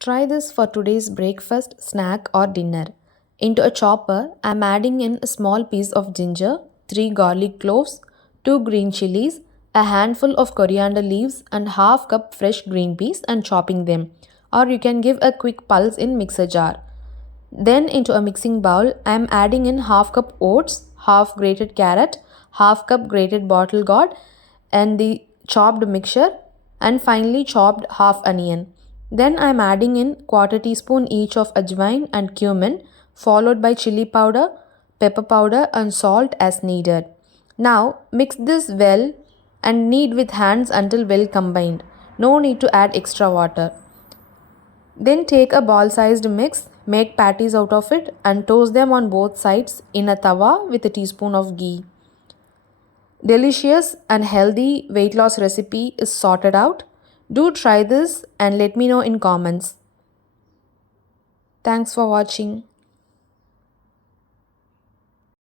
Try this for today's breakfast, snack, or dinner. Into a chopper, I'm adding in a small piece of ginger, 3 garlic cloves, 2 green chilies, a handful of coriander leaves, and half cup fresh green peas and chopping them. Or you can give a quick pulse in mixer jar. Then into a mixing bowl, I am adding in half cup oats, half grated carrot, half cup grated bottle gourd, and the chopped mixture, and finally chopped half onion. Then I am adding in quarter teaspoon each of ajwain and cumin, followed by chili powder, pepper powder, and salt as needed. Now mix this well and knead with hands until well combined. No need to add extra water. Then take a ball sized mix, make patties out of it, and toast them on both sides in a tawa with a teaspoon of ghee. Delicious and healthy weight loss recipe is sorted out. Do try this and let me know in comments. Thanks for watching.